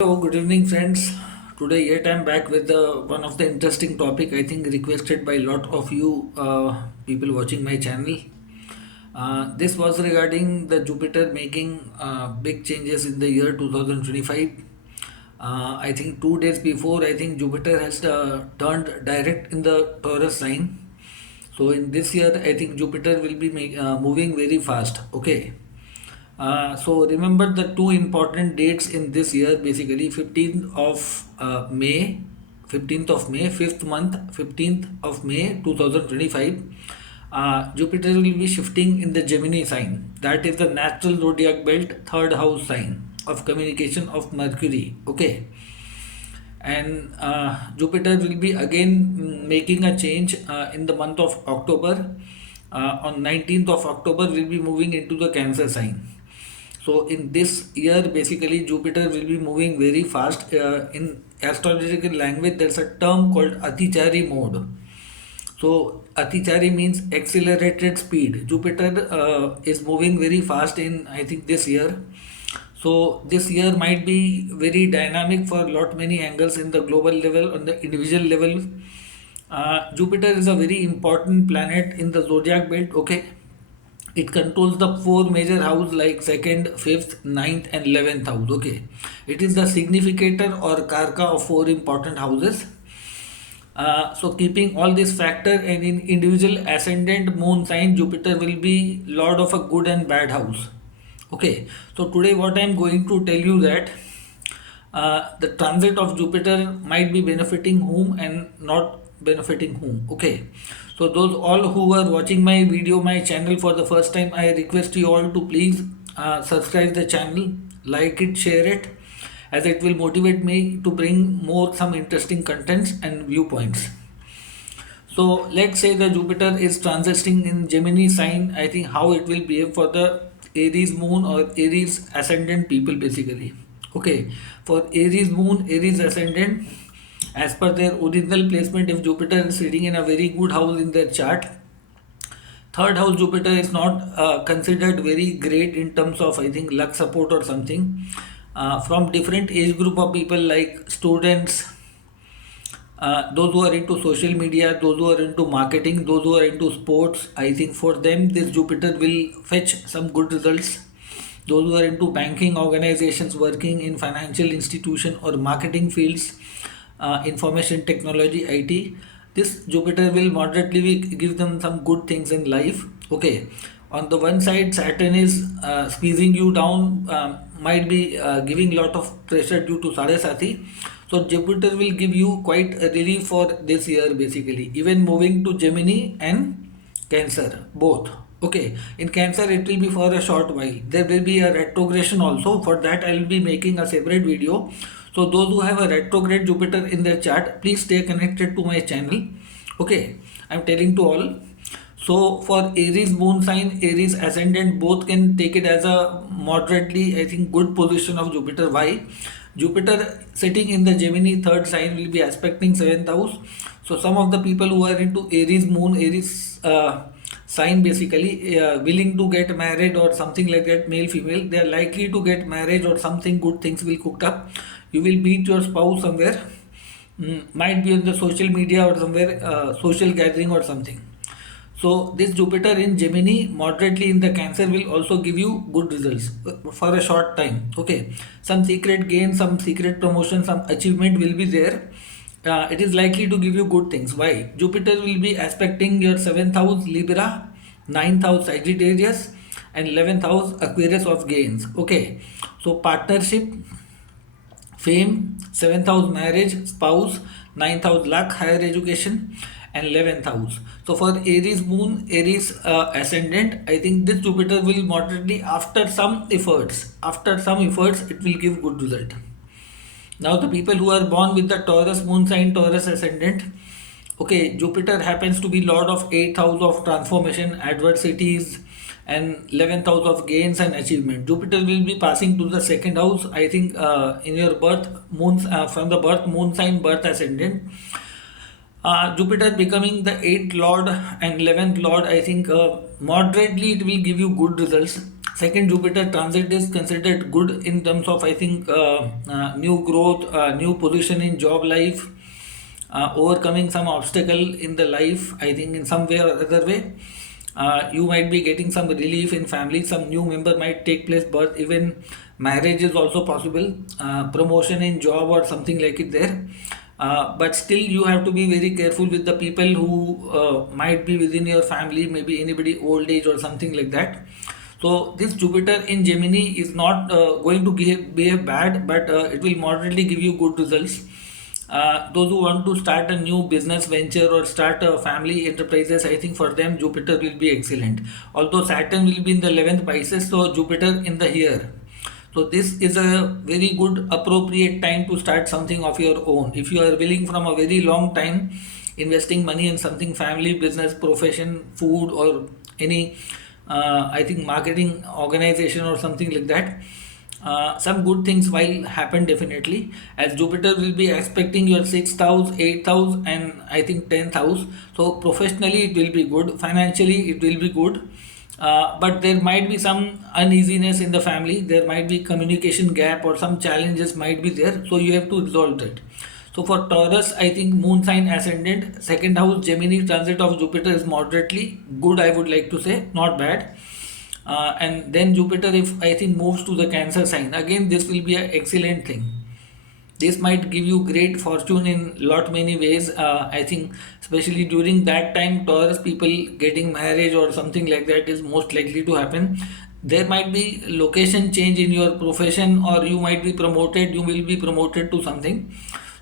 Hello, good evening, friends. Today, yet I'm back with one of the interesting topic I think requested by a lot of you people watching my channel. This was regarding the Jupiter making big changes in the year 2025. I think 2 days before, I think Jupiter has turned direct in the Taurus sign. So in this year, I think Jupiter will be moving very fast. Okay. So remember the two important dates in this year, basically 15th of May, 15th of May, fifth month, 15th of May 2025. Jupiter will be shifting in the Gemini sign. That is the natural zodiac belt, third house sign of communication of Mercury. Okay. And Jupiter will be again making a change in the month of October. On 19th of October, will be moving into the Cancer sign. So in this year, basically Jupiter will be moving very fast. In astrological language, there's a term called Atichari mode. So Atichari means accelerated speed. Jupiter is moving very fast in I think this year. So this year might be very dynamic for lot many angles in the global level, on the individual level. Jupiter is a very important planet in the zodiac belt. Okay, it controls the four major house like second, fifth, ninth, and 11th house. Okay, it is the significator or karka of four important houses. So keeping all this factor, and in individual ascendant moon sign, Jupiter will be lord of a good and bad house. Okay, so today what I am going to tell you that the transit of Jupiter might be benefiting whom and not benefiting whom. Okay, so those all who are watching my video, my channel for the first time, I request you all to please subscribe the channel, like it, share it, as it will motivate me to bring more some interesting contents and viewpoints. So let's say the Jupiter is transiting in Gemini sign. I think how it will behave for the Aries moon or Aries ascendant people basically. Okay, for Aries moon, Aries ascendant, as per their original placement, if Jupiter is sitting in a very good house in their chart, third house Jupiter is not considered very great in terms of I think luck support or something. From different age group of people like students, those who are into social media, those who are into marketing, those who are into sports, I think for them this Jupiter will fetch some good results. Those who are into banking organizations, working in financial institution or marketing fields, information technology, IT, this Jupiter will moderately give them some good things in life. Okay, on the one side, Saturn is squeezing you down, might be giving lot of pressure due to Sarasati. So Jupiter will give you quite a relief for this year basically, even moving to Gemini and Cancer both. Okay, in Cancer it will be for a short while. There will be a retrogression also. For that I will be making a separate video. So those who have a retrograde Jupiter in their chart, please stay connected to my channel. Okay, I'm telling to all. So for Aries moon sign, Aries ascendant, both can take it as a moderately, I think, good position of Jupiter. Why? Jupiter sitting in the Gemini third sign will be aspecting seventh house. So some of the people who are into Aries moon, Aries sign basically willing to get married or something like that, male, female, they are likely to get married or something good things will cooked up. You will meet your spouse somewhere, might be on the social media or somewhere, social gathering or something. So this Jupiter in Gemini, moderately in the Cancer, will also give you good results for a short time. Okay, some secret gain, some secret promotion, some achievement will be there. It is likely to give you good things. Why? Jupiter will be aspecting your seventh house Libra, ninth house Sagittarius, and 11th house Aquarius of gains. Okay, so partnership, fame, seventh house marriage, spouse, ninth house luck, higher education, and 11th house. So for Aries moon, Aries ascendant, I think this Jupiter will moderately after some efforts. After some efforts, it will give good result. Now the people who are born with the Taurus moon sign, Taurus ascendant, okay, Jupiter happens to be lord of 8th house of transformation, adversities, and 11th house of gains and achievement. Jupiter will be passing to the second house, I think, in your birth moon, from the birth moon sign, birth ascendant. Jupiter becoming the 8th lord and 11th lord, I think moderately it will give you good results. Second Jupiter transit is considered good in terms of, I think, new growth, new position in job life, overcoming some obstacle in the life. I think in some way or other way, you might be getting some relief in family. Some new member might take place, but even marriage is also possible. Promotion in job or something like it there. But still, you have to be very careful with the people who might be within your family, maybe anybody old age or something like that. So this Jupiter in Gemini is not going to behave bad, but it will moderately give you good results. Those who want to start a new business venture or start a family enterprises, I think for them Jupiter will be excellent. Although Saturn will be in the 11th Pisces, so Jupiter in the year. So this is a very good appropriate time to start something of your own. If you are willing from a very long time investing money in something, family, business, profession, food, or any I think marketing organization or something like that, some good things will happen definitely, as Jupiter will be expecting your 6th house, 8th house, and I think 10th house. So professionally it will be good, financially it will be good, but there might be some uneasiness in the family, there might be communication gap or some challenges might be there, so you have to resolve it. So for Taurus, I think moon sign ascendant, second house Gemini transit of Jupiter is moderately good, I would like to say, not bad. And then Jupiter, if I think moves to the Cancer sign, again this will be an excellent thing. This might give you great fortune in lot many ways. I think especially during that time, Taurus people getting marriage or something like that is most likely to happen. There might be location change in your profession, or you might be promoted. You will be promoted to something.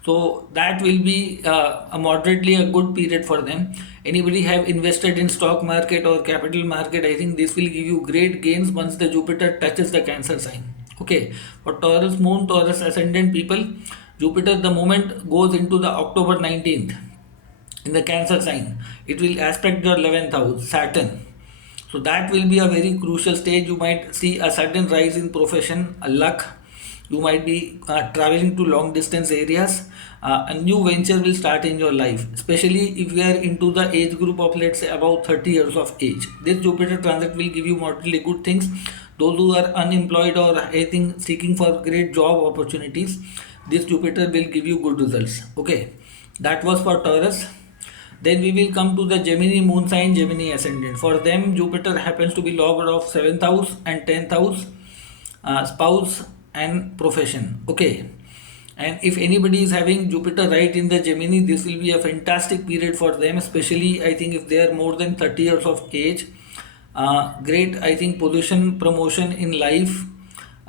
So that will be a moderately a good period for them. Anybody have invested in stock market or capital market, I think this will give you great gains once the Jupiter touches the Cancer sign. Okay, for Taurus moon, Taurus ascendant people, Jupiter the moment goes into the October 19th in the Cancer sign, it will aspect your 11th house, Saturn. So that will be a very crucial stage. You might see a sudden rise in profession, a luck. You might be traveling to long distance areas. A new venture will start in your life, especially if you are into the age group of, let's say, about 30 years of age. This Jupiter transit will give you moderately good things. Those who are unemployed or I think seeking for great job opportunities, this Jupiter will give you good results. Okay, that was for Taurus. Then we will come to the Gemini moon sign, Gemini ascendant. For them, Jupiter happens to be lord of 7th house and 10th house, spouse and profession. Okay, and if anybody is having Jupiter right in the Gemini, this will be a fantastic period for them, especially I think if they are more than 30 years of age. Great, I think, position, promotion in life,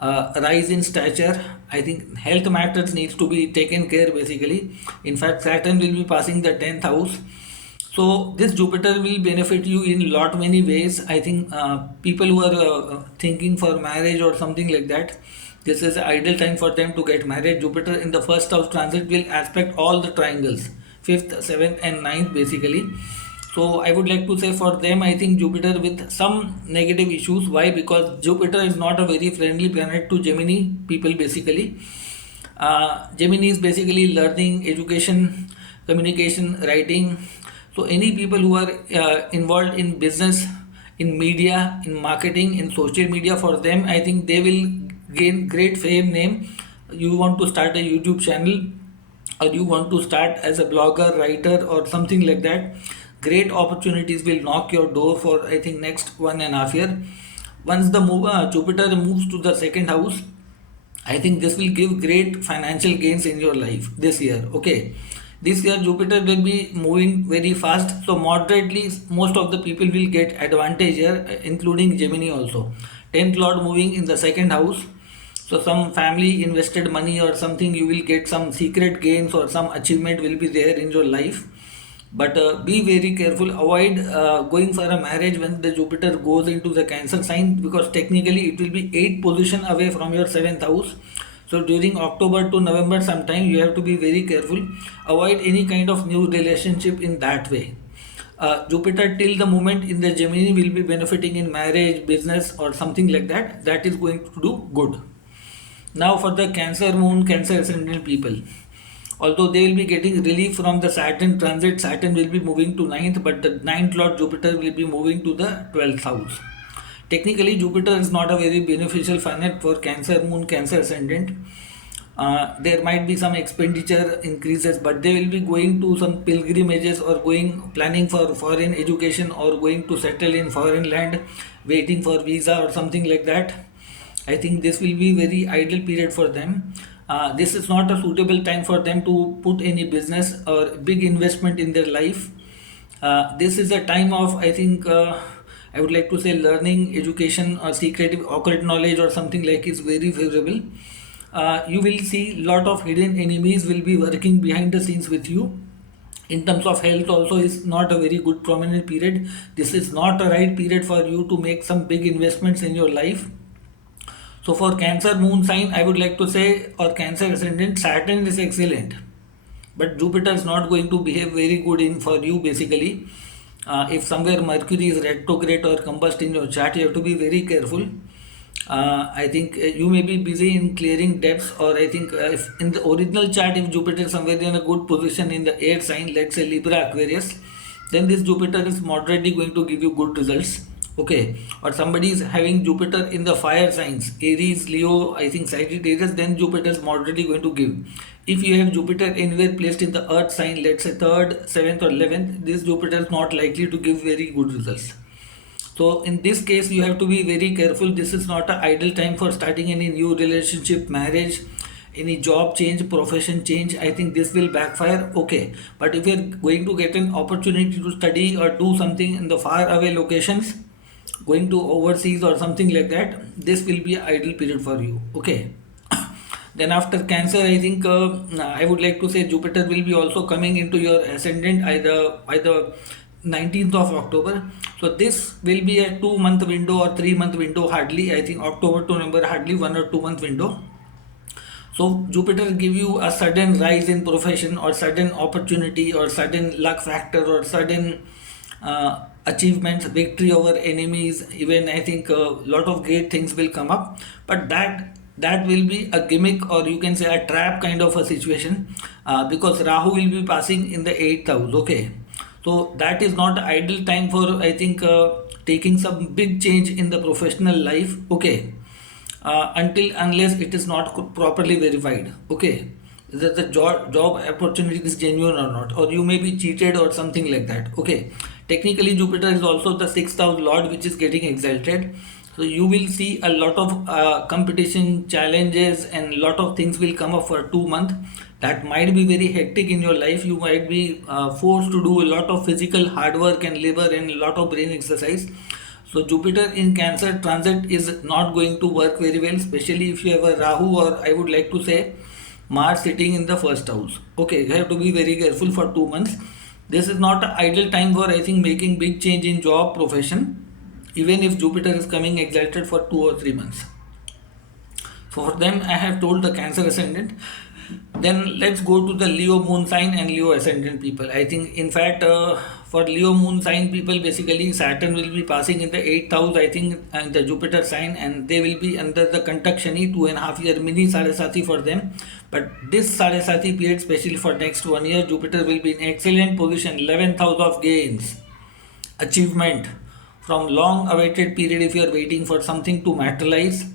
rise in stature. I think health matters needs to be taken care basically. In fact, Saturn will be passing the 10th house. So this Jupiter will benefit you in lot many ways. I think people who are thinking for marriage or something like that, this is an ideal time for them to get married. Jupiter in the first house transit will aspect all the triangles, 5th, 7th and 9th basically. So I would like to say for them, I think Jupiter with some negative issues. Why? Because Jupiter is not a very friendly planet to Gemini people basically. Gemini is basically learning, education, communication, writing. So any people who are involved in business, in media, in marketing, in social media, for them, I think they will gain great fame, name. You want to start a YouTube channel, or you want to start as a blogger, writer, or something like that, great opportunities will knock your door for I think next 1.5 year. Once the Jupiter moves to the second house, I think this will give great financial gains in your life this year. Okay, this year Jupiter will be moving very fast, so moderately most of the people will get advantage here, including Gemini also. 10th Lord moving in the second house, so some family invested money or something, you will get some secret gains or some achievement will be there in your life. But be very careful, avoid going for a marriage when the Jupiter goes into the Cancer sign, because technically it will be 8th position away from your 7th house. So during October to November sometime you have to be very careful, avoid any kind of new relationship in that way. Jupiter till the moment in the Gemini will be benefiting in marriage, business or something like that, that is going to do good. Now for the Cancer moon, Cancer ascendant people, although they will be getting relief from the Saturn transit, Saturn will be moving to 9th, but the 9th Lord Jupiter will be moving to the 12th house. Technically, Jupiter is not a very beneficial planet for Cancer Moon, Cancer Ascendant. There might be some expenditure increases, but they will be going to some pilgrimages or planning for foreign education or going to settle in foreign land, waiting for visa or something like that. I think this will be very idle period for them. This is not a suitable time for them to put any business or big investment in their life. This is a time of, I think, I would like to say learning, education, or secretive occult knowledge or something like is very favorable. You will see lot of hidden enemies will be working behind the scenes with you. In terms of health also is not a very good prominent period. This is not a right period for you to make some big investments in your life. So for Cancer moon sign, I would like to say, or Cancer ascendant, Saturn is excellent, but Jupiter is not going to behave very good in for you basically. If somewhere Mercury is retrograde or combust in your chart, you have to be very careful. I think you may be busy in clearing debts, or I think if in the original chart, if Jupiter is somewhere in a good position in the air sign, let's say Libra, Aquarius, then this Jupiter is moderately going to give you good results. Okay, or somebody is having Jupiter in the fire signs, Aries, Leo, I think Sagittarius, then Jupiter is moderately going to give. If you have Jupiter anywhere placed in the earth sign, let's say 3rd, 7th, or 11th, this Jupiter is not likely to give very good results. So in this case, you have to be very careful. This is not an ideal time for starting any new relationship, marriage, any job change, profession change. I think this will backfire. Okay, but if you're going to get an opportunity to study or do something in the far away locations, going to overseas or something like that, this will be an ideal period for you. Okay. Then after Cancer, I think I would like to say Jupiter will be also coming into your ascendant either by the 19th of October. So this will be a 2 month window or 3 month window, hardly. I think October to November, hardly 1 or 2 month window. So Jupiter give you a sudden rise in profession or sudden opportunity or sudden luck factor or sudden achievements, victory over enemies. Even I think a lot of great things will come up, but that will be a gimmick, or you can say a trap kind of a situation, because Rahu will be passing in the 8th house. Okay, so that is not ideal time for, I think, taking some big change in the professional life. Okay, until unless it is not properly verified. Okay, that the job opportunity is genuine or not, or you may be cheated or something like that. Okay, technically Jupiter is also the 6th house lord, which is getting exalted. So you will see a lot of competition, challenges, and lot of things will come up for 2 months. That might be very hectic in your life. You might be forced to do a lot of physical hard work and labor and a lot of brain exercise. So Jupiter in Cancer transit is not going to work very well, especially if you have a Rahu, or I would like to say Mars sitting in the 1st house. Okay, you have to be very careful for 2 months. This is not an ideal time for, I think, making big change in job, profession, even if Jupiter is coming exalted for 2 or 3 months. For them, I have told the Cancer ascendant. Then let's go to the Leo moon sign and Leo ascendant people. I think, in fact, for Leo moon sign people, basically Saturn will be passing in the 8th house, I think, and the Jupiter sign, and they will be under the Kantak Shani, 2.5 year mini Sadasati for them. But this Sadasati period, especially for next 1 year, Jupiter will be in excellent position, 11th house of gains, achievement, from long awaited period. If you are waiting for something to materialize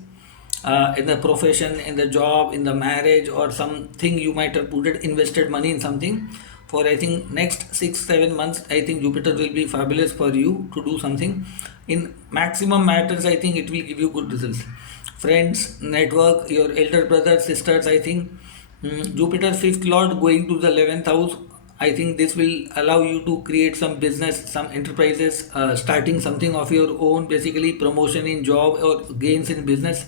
in the profession, in the job, in the marriage, or something you might have invested money in something, for I think next 6-7 months, I think Jupiter will be fabulous for you to do something in maximum matters. I think it will give you good results. Friends, network, your elder brothers, sisters, I think Jupiter 5th lord going to the 11th house, I think this will allow you to create some business, some enterprises, starting something of your own, basically promotion in job or gains in business.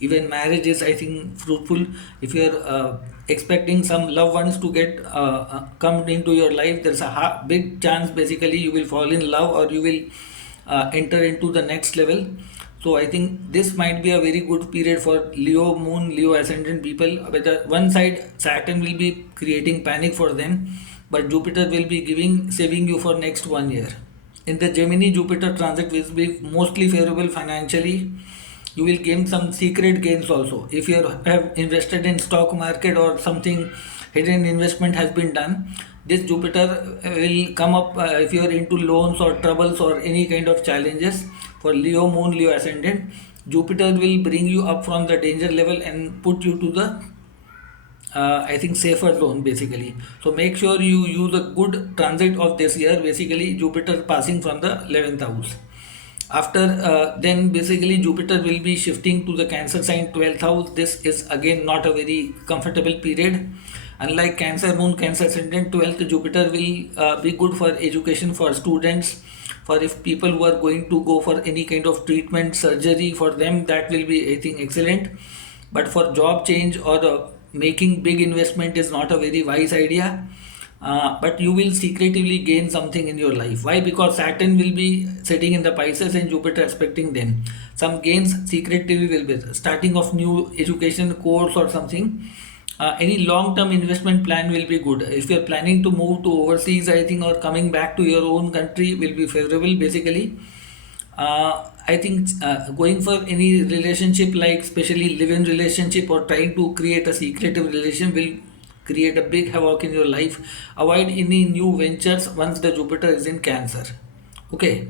Even marriage is, I think, fruitful. If you are expecting some loved ones to get come into your life, there's a big chance basically you will fall in love, or you will enter into the next level. So I think this might be a very good period for Leo moon, Leo ascendant people. But the one side, Saturn will be creating panic for them, but Jupiter will be saving you for next 1 year. In the Gemini, Jupiter transit will be mostly favorable financially. You will gain some secret gains also. If you have invested in stock market or something, hidden investment has been done, this Jupiter will come up if you are into loans or troubles or any kind of challenges. For Leo moon, Leo ascendant, Jupiter will bring you up from the danger level and put you to the I think safer zone basically. So make sure you use a good transit of this year, basically Jupiter passing from the 11th house. After then basically Jupiter will be shifting to the Cancer sign 12th house. This is again not a very comfortable period. Unlike Cancer moon, Cancer ascendant, 12th Jupiter will be good for education, for students, for if people who are going to go for any kind of treatment, surgery, for them that will be I think excellent. But for job change or making big investment is not a very wise idea. But you will secretively gain something in your life. Why? Because Saturn will be sitting in the Pisces and Jupiter expecting them. Some gains secretively will be starting of new education course or something. Any long-term investment plan will be good. If you are planning to move to overseas, I think, or coming back to your own country will be favorable basically. I think going for any relationship, like especially live-in relationship or trying to create a secretive relation, will create a big havoc in your life. Avoid any new ventures once the Jupiter is in Cancer. Okay,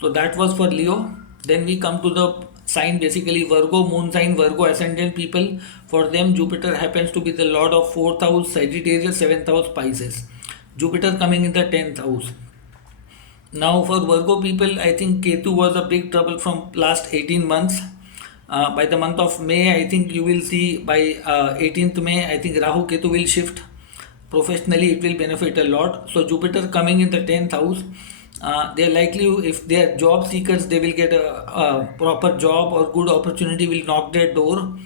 so that was for Leo. Then we come to the sign, basically Virgo moon sign, Virgo ascendant people. For them, Jupiter happens to be the lord of 4th house, Sagittarius, 7th house, Pisces. Jupiter coming in the 10th house. Now for Virgo people, I think Ketu was a big trouble from last 18 months. By the month of May, I think you will see by 18th May, I think Rahu Ketu will shift. Professionally, it will benefit a lot. So Jupiter coming in the 10th house, they are likely, if they are job seekers, they will get a proper job or good opportunity will knock their door.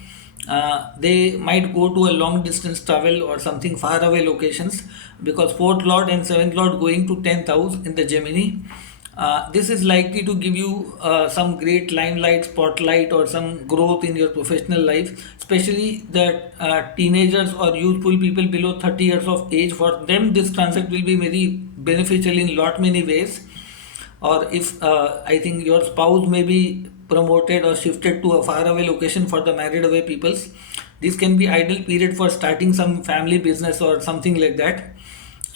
They might go to a long distance travel or something far away locations, because 4th lord and 7th lord going to 10th house in the Gemini. This is likely to give you some great limelight, spotlight, or some growth in your professional life, especially the teenagers or youthful people below 30 years of age. For them, this transit will be very beneficial in lot many ways. Or if I think your spouse may be promoted or shifted to a faraway location for the married away peoples, this can be ideal period for starting some family business or something like that.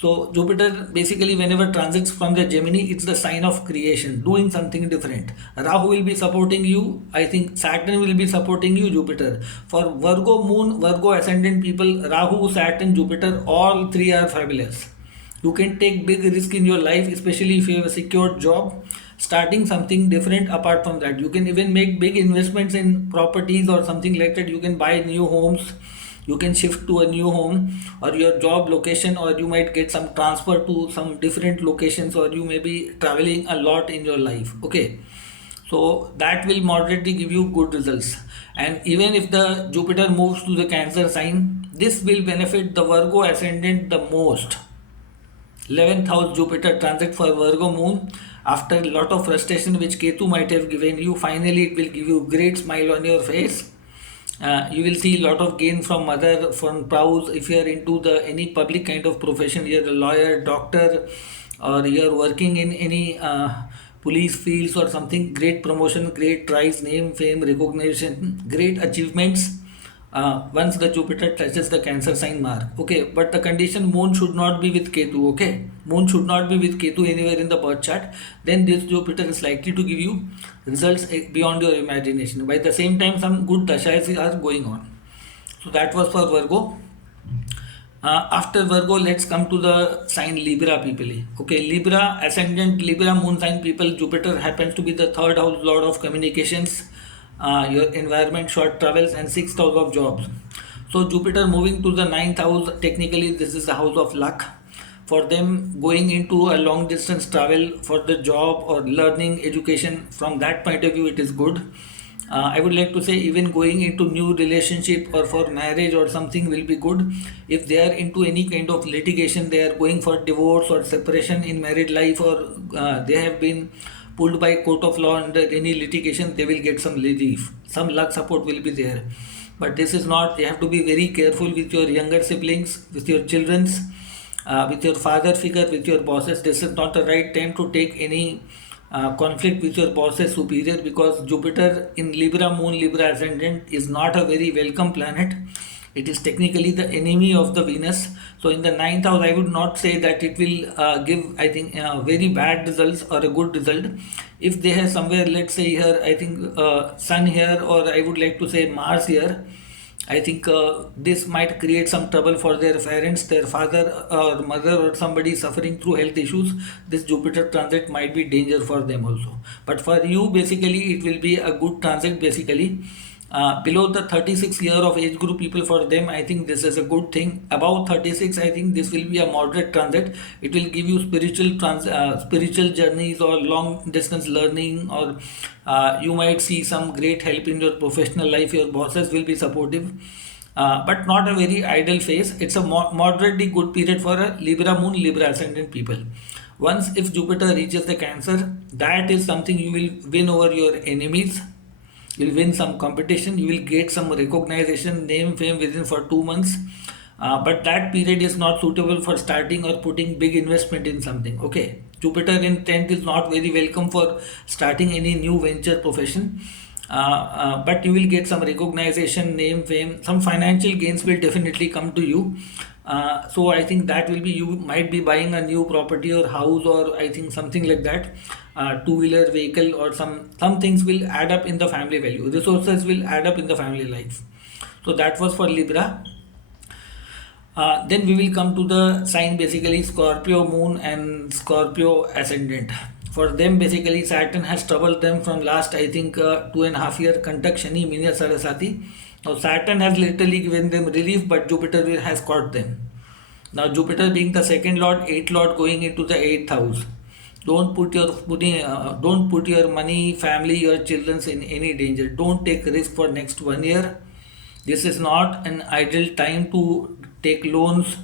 So Jupiter basically whenever transits from the Gemini, it's the sign of creation, doing something different. Rahu will be supporting you. I think Saturn will be supporting you, Jupiter. For Virgo moon, Virgo ascendant people, Rahu, Saturn, Jupiter, all three are fabulous. You can take big risk in your life, especially if you have a secured job, starting something different. Apart from that, you can even make big investments in properties or something like that. You can buy new homes, you can shift to a new home or your job location, or you might get some transfer to some different locations, or you may be traveling a lot in your life. Okay, so that will moderately give you good results. And even if the Jupiter moves to the Cancer sign, this will benefit the Virgo ascendant the most. 11th house Jupiter transit for Virgo moon, after a lot of frustration which Ketu might have given you, finally it will give you great smile on your face. You will see a lot of gain from mother, from spouse. If you are into the any public kind of profession, you are a lawyer, doctor, or you are working in any police fields or something, great promotion, great rise, name, fame, recognition, great achievements once the Jupiter touches the Cancer sign mark. Okay, but the condition, moon should not be with Ketu. Okay, moon should not be with Ketu anywhere in the birth chart. Then this Jupiter is likely to give you results beyond your imagination. By the same time, some good dashas are going on. So that was for Virgo. After Virgo, let's come to the sign Libra people. Okay, Libra ascendant, Libra moon sign people, Jupiter happens to be the 3rd house lord of communications, your environment, short travels, and 6th house of jobs. So Jupiter moving to the 9th house, technically this is the house of luck. For them, going into a long distance travel for the job or learning, education, from that point of view it is good. I would like to say even going into new relationship or for marriage or something will be good. If they are into any kind of litigation, they are going for divorce or separation in married life, or they have been pulled by court of law under any litigation, they will get some relief. Some luck support will be there. But this is not, you have to be very careful with your younger siblings, with your children's, with your father figure, with your bosses. This is not the right time to take any conflict with your bosses, superior, because Jupiter in Libra moon, Libra ascendant is not a very welcome planet. It is technically the enemy of the Venus. So in the ninth house, I would not say that it will give, I think, very bad results or a good result. If they have somewhere, let's say here, I think Sun here, or I would like to say Mars here, I think this might create some trouble for their parents, their father or mother, or somebody suffering through health issues. This Jupiter transit might be danger for them also. But for you, basically, it will be a good transit. Basically, below the 36 year of age group people, for them, I think this is a good thing. Above 36, I think this will be a moderate transit. It will give you spiritual journeys or long distance learning, or you might see some great help in your professional life. Your bosses will be supportive, but not a very idle phase. It's a moderately good period for a Libra moon, Libra ascendant people. Once if Jupiter reaches the Cancer, that is something you will win over your enemies. You'll win some competition. You will get some recognition, name, fame within for 2 months. But that period is not suitable for starting or putting big investment in something. Okay, Jupiter in 10th is not very welcome for starting any new venture profession. But you will get some recognition, name, fame, some financial gains will definitely come to you. So I think that will be, you might be buying a new property or house, or I think something like that, two-wheeler vehicle, or some things will add up in the family value. Resources will add up in the family life. So that was for Libra. Then we will come to the sign, basically Scorpio moon and Scorpio ascendant. For them, basically Saturn has troubled them from last, I think, 2.5 year. Kantak, Shani, Minya, Sarasati. Now Saturn has literally given them relief, but Jupiter has caught them. Now Jupiter being the second lord, eighth lord, going into the eighth house. Don't put your money, family, your children in any danger. Don't take risk for next 1 year. This is not an ideal time to take loans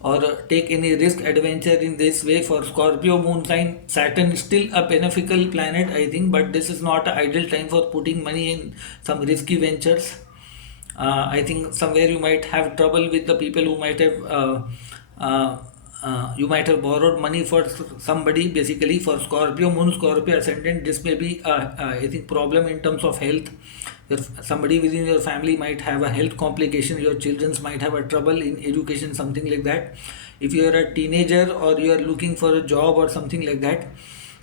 or take any risk adventure in this way. For Scorpio moon sign, Saturn is still a beneficial planet, I think, but this is not an ideal time for putting money in some risky ventures. I think somewhere you might have trouble with the people who might have you might have borrowed money for somebody. Basically for Scorpio moon, Scorpio ascendant, this may be I think problem in terms of health. Somebody within your family might have a health complication, your children might have a trouble in education, something like that. If you are a teenager or you are looking for a job or something like that,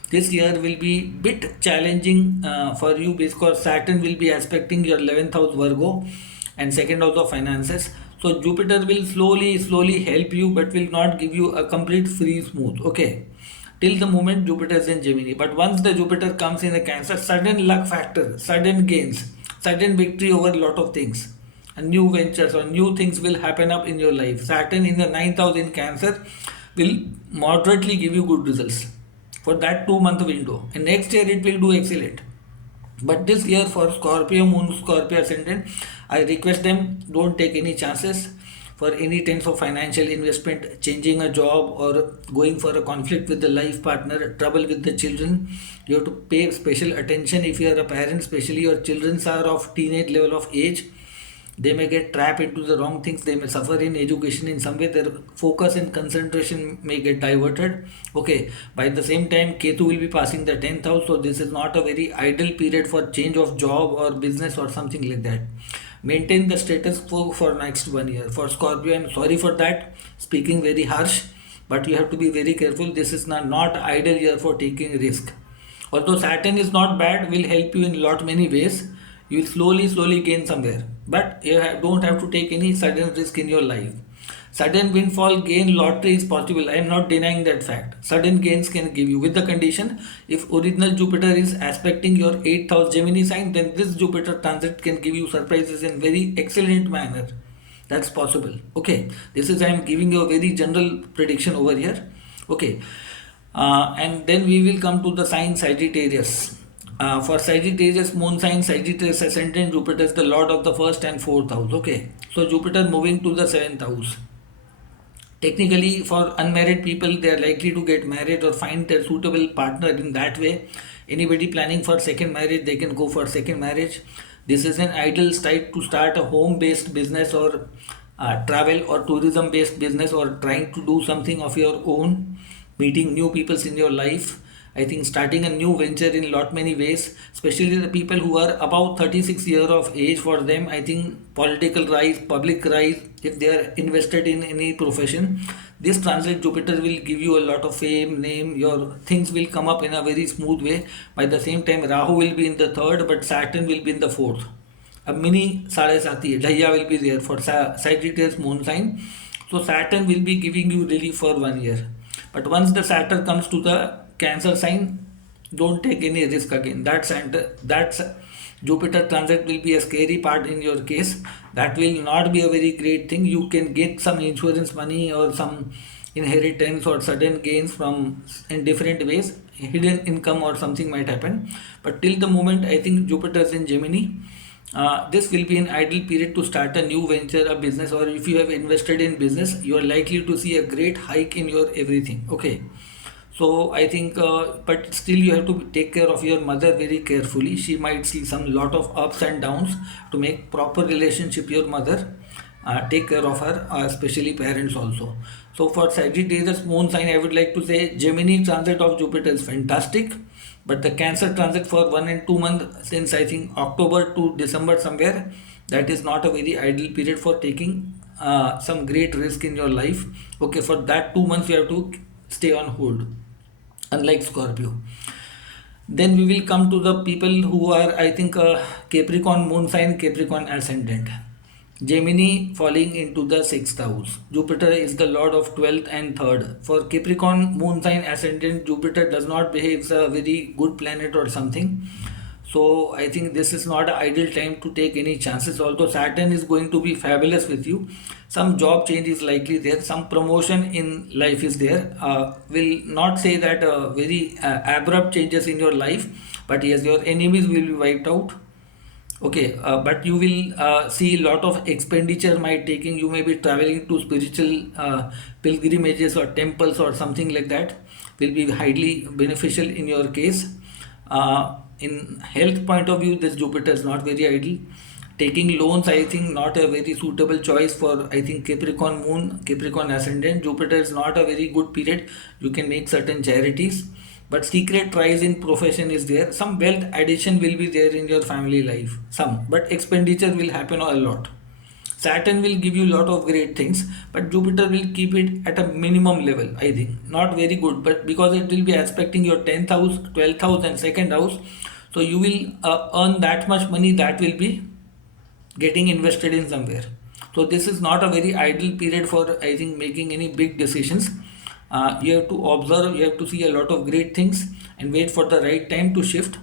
this year will be bit challenging for you, because Saturn will be aspecting your 11th house Virgo and second house of finances. So Jupiter will slowly help you, but will not give you a complete free smooth. Okay, till the moment Jupiter is in Gemini. But once the Jupiter comes in the Cancer, sudden luck factor, sudden gains, sudden victory over a lot of things, and new ventures or new things will happen up in your life. Saturn in the ninth house in Cancer will moderately give you good results for that 2 month window, and next year it will do excellent. But this year for Scorpio moon, Scorpio ascendant, I request them, don't take any chances for any kinds of financial investment, changing a job, or going for a conflict with the life partner, trouble with the children. You have to pay special attention if you are a parent, especially your children are of teenage level of age. They may get trapped into the wrong things. They may suffer in education in some way. Their focus and concentration may get diverted. Okay. By the same time, Ketu will be passing the 10th house. So this is not a very ideal period for change of job or business or something like that. Maintain the status quo for next 1 year. For Scorpio, I'm sorry for that. Speaking very harsh. But you have to be very careful. This is not ideal year for taking risk. Although Saturn is not bad, will help you in lot many ways. You will slowly gain somewhere, but you don't have to take any sudden risk in your life. Sudden windfall gain, lottery is possible. I am not denying that fact. Sudden gains can give you, with the condition, if original Jupiter is aspecting your 8th house Gemini sign, then this Jupiter transit can give you surprises in very excellent manner. That's possible. Okay, this is, I am giving you a very general prediction over here. Okay, and then we will come to the sign Sagittarius. For Sagittarius moon sign, Sagittarius ascendant, Jupiter is the lord of the first and fourth house. Okay, so Jupiter moving to the 7th house. Technically, for unmarried people, they are likely to get married or find their suitable partner in that way. Anybody planning for second marriage, they can go for second marriage. This is an ideal site to start a home-based business, or travel or tourism-based business, or trying to do something of your own, meeting new people in your life. I think starting a new venture in lot many ways, especially the people who are about 36 year of age. For them, I think political rise, public rise, if they are invested in any profession, this transit Jupiter will give you a lot of fame, name, your things will come up in a very smooth way. By the same time, Rahu will be in the third, but Saturn will be in the fourth. A mini साढ़े साथी ढैया will be there for Sagittarius moon sign. So Saturn will be giving you relief for 1 year. But once the Saturn comes to the Cancer sign, don't take any risk again. That's Jupiter transit will be a scary part in your case. That will not be a very great thing. You can get some insurance money or some inheritance or sudden gains from in different ways. Hidden income or something might happen. But till the moment, I think Jupiter is in Gemini. This will be an ideal period to start a new venture, a business, or if you have invested in business, you are likely to see a great hike in your everything. Okay. So I think, but still you have to take care of your mother very carefully. She might see some lot of ups and downs. To make proper relationship your mother, take care of her, especially parents also. So for Sagittarius moon sign, I would like to say Gemini transit of Jupiter is fantastic, but the Cancer transit for 1 and 2 months, since I think October to December somewhere, that is not a very ideal period for taking some great risk in your life. Okay, for that 2 months you have to stay on hold, unlike Scorpio. Then we will come to the people who are, I think, Capricorn moon sign, Capricorn ascendant. Gemini falling into the sixth house. Jupiter is the lord of 12th and 3rd. For Capricorn moon sign ascendant, Jupiter does not behave as a very good planet or something. So I think this is not an ideal time to take any chances. Although Saturn is going to be fabulous with you, some job change is likely there, some promotion in life is there. Will not say that very abrupt changes in your life, but yes, your enemies will be wiped out. Okay, but you will see a lot of expenditure might taking. You may be traveling to spiritual pilgrimages or temples or something like that. Will be highly beneficial in your case. In health point of view, this Jupiter is not very ideal. Taking loans, I think, not a very suitable choice for, I think, Capricorn moon, Capricorn ascendant. Jupiter is not a very good period. You can make certain charities, but secret rise in profession is there. Some wealth addition will be there in your family life, some, but expenditure will happen a lot. Saturn will give you a lot of great things, but Jupiter will keep it at a minimum level. I think not very good, but because it will be aspecting your 10th house, 12th house, and second house, so you will earn that much money that will be getting invested in somewhere. So this is not a very ideal period for, I think, making any big decisions. You have to observe, you have to see a lot of great things and wait for the right time to shift.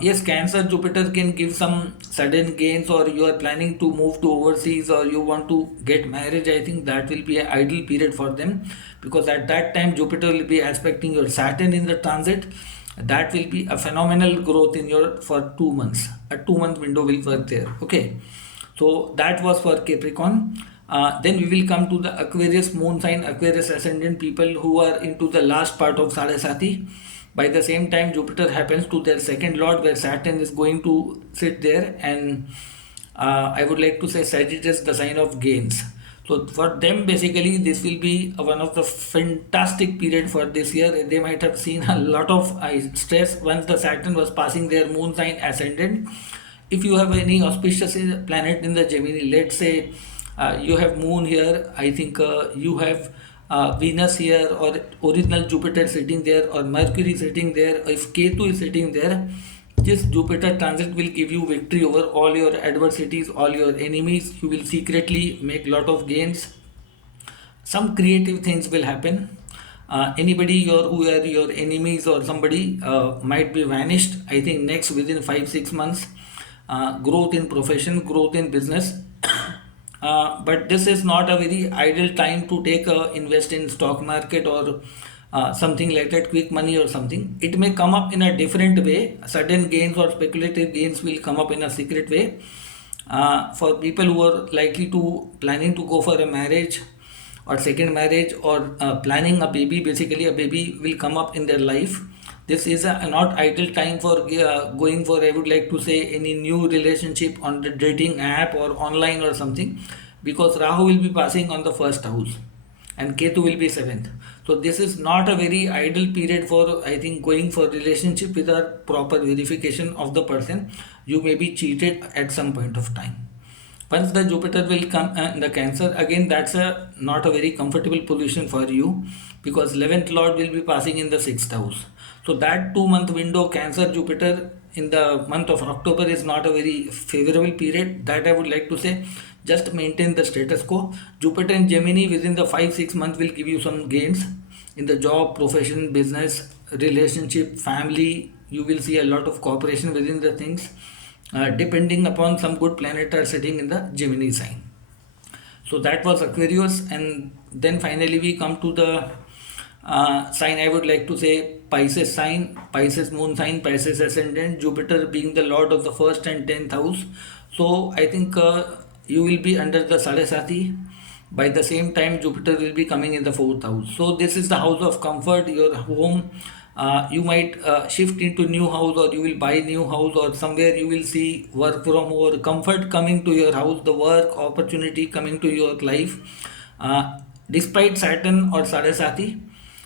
Yes, Cancer Jupiter can give some sudden gains, or you are planning to move to overseas, or you want to get marriage. I think that will be an ideal period for them, because at that time Jupiter will be aspecting your Saturn in the transit. That will be a phenomenal growth in your for 2 months. A 2 month window will work there. Okay, so that was for Capricorn. Then we will come to the Aquarius moon sign, Aquarius ascendant people who are into the last part of Sadasati. By the same time, Jupiter happens to their second lord, where Saturn is going to sit there, and I would like to say Sagittarius, the sign of gains. So for them, basically, this will be one of the fantastic period for this year. They might have seen a lot of stress once the Saturn was passing their moon sign ascendant. If you have any auspicious planet in the Gemini, let's say you have moon here, I think you have Venus here, or original Jupiter sitting there, or Mercury sitting there, or if Ketu is sitting there, this Jupiter transit will give you victory over all your adversities, all your enemies. You will secretly make lot of gains. Some creative things will happen. Anybody who are your enemies or somebody might be vanished. I think next within 5-6 months, growth in profession, growth in business. But this is not a very ideal time to take invest in stock market or something like that, quick money or something. It may come up in a different way. Sudden gains or speculative gains will come up in a secret way. For people who are likely to planning to go for a marriage or second marriage, or planning a baby, basically a baby will come up in their life. This is a not ideal time for going for, I would like to say, any new relationship on the dating app or online or something, because Rahu will be passing on the first house, and Ketu will be 7th. So this is not a very ideal period for, I think, going for relationship without proper verification of the person. You may be cheated at some point of time. Once the Jupiter will come in the Cancer, again that's a not a very comfortable position for you, because 11th Lord will be passing in the 6th house. So that 2 month window, Cancer Jupiter in the month of October, is not a very favorable period. That I would like to say, just maintain the status quo. Jupiter and Gemini within the 5-6 months will give you some gains in the job, profession, business, relationship, family. You will see a lot of cooperation within the things, depending upon some good planet are sitting in the Gemini sign. So that was Aquarius, and then finally we come to the sign, I would like to say, Pisces sign, Pisces moon sign, Pisces ascendant, Jupiter being the lord of the first and 10th house. So I think you will be under the Sarasati. By the same time, Jupiter will be coming in the 4th house. So this is the house of comfort, your home. You might shift into new house, or you will buy new house, or somewhere you will see work from or comfort coming to your house, the work opportunity coming to your life. Despite Saturn or Sarasati,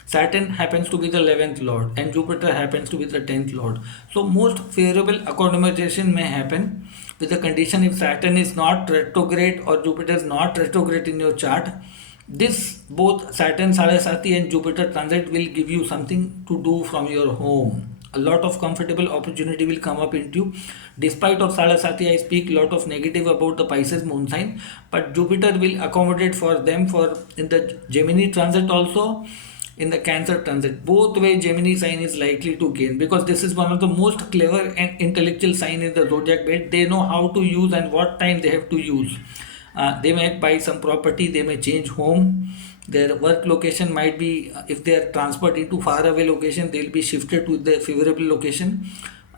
Saturn happens to be the 11th lord and Jupiter happens to be the 10th lord. So most favorable accomodation may happen with the condition if Saturn is not retrograde or Jupiter is not retrograde in your chart. This both Saturn, Sarasati and Jupiter transit will give you something to do from your home. A lot of comfortable opportunity will come up into you. Despite of Sarasati, I speak a lot of negative about the Pisces moon sign, but Jupiter will accommodate for them for in the Gemini transit also, in the Cancer transit. Both way Gemini sign is likely to gain, because this is one of the most clever and intellectual sign in the zodiac belt. They know how to use and what time they have to use. They might buy some property, they may change home, their work location might be, if they are transferred into far away location, they will be shifted to their favorable location.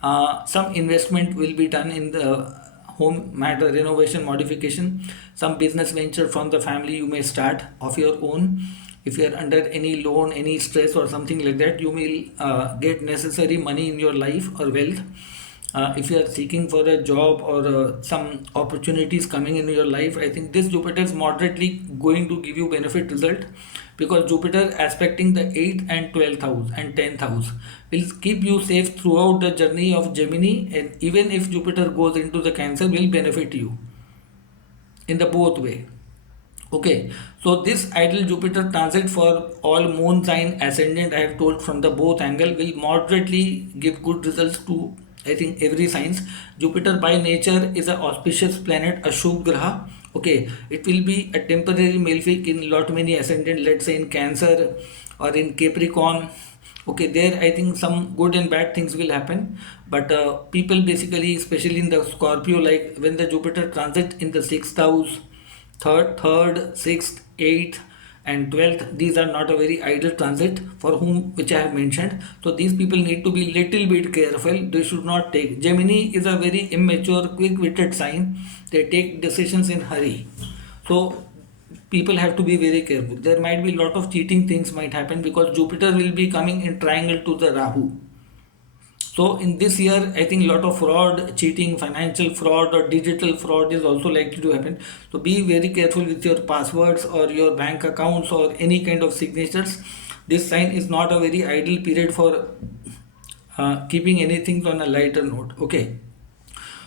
Some investment will be done in the home matter, renovation, modification. Some business venture from the family you may start of your own. If you are under any loan, any stress or something like that, you will get necessary money in your life or wealth. If you are seeking for a job or some opportunities coming in your life, I think this Jupiter is moderately going to give you benefit result, because Jupiter aspecting the 8th and 12th house and 10th house will keep you safe throughout the journey of Gemini, and even if Jupiter goes into the Cancer, will benefit you in the both way. Okay, so this ideal Jupiter transit for all moon sign ascendant, I have told from the both angle, will moderately give good results to, I think, every signs. Jupiter by nature is an auspicious planet, a Shubh Graha. Okay, it will be a temporary malefic in lot many ascendant, let's say in Cancer or in Capricorn. Okay, there I think some good and bad things will happen, but people basically, especially in the Scorpio, like when the Jupiter transit in the 6th house, third, 6th, 8th and 12th, these are not a very ideal transit for whom, which I have mentioned. So these people need to be little bit careful. They should not take. Gemini is a very immature, quick-witted sign. They take decisions in hurry. So people have to be very careful. There might be a lot of cheating things might happen, because Jupiter will be coming in triangle to the Rahu. So in this year, I think a lot of fraud, cheating, financial fraud or digital fraud is also likely to happen. So be very careful with your passwords or your bank accounts or any kind of signatures. This sign is not a very ideal period for keeping anything on a lighter note. Okay.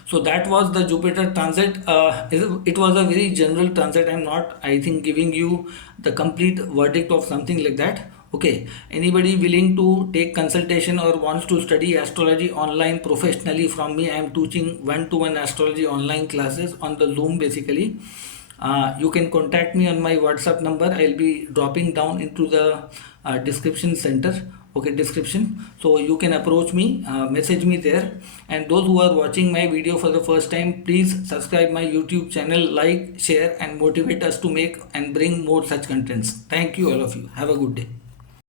So that was the Jupiter transit. It was a very general transit. I'm not, I think, giving you the complete verdict of something like that. Okay, anybody willing to take consultation or wants to study astrology online professionally from me, I am teaching one-to-one astrology online classes on the Zoom basically. You can contact me on my WhatsApp number. I'll be dropping down into the description center. Okay, description. So you can approach me, message me there. And those who are watching my video for the first time, please subscribe my YouTube channel, like, share and motivate us to make and bring more such contents. Thank you all of you. Have a good day.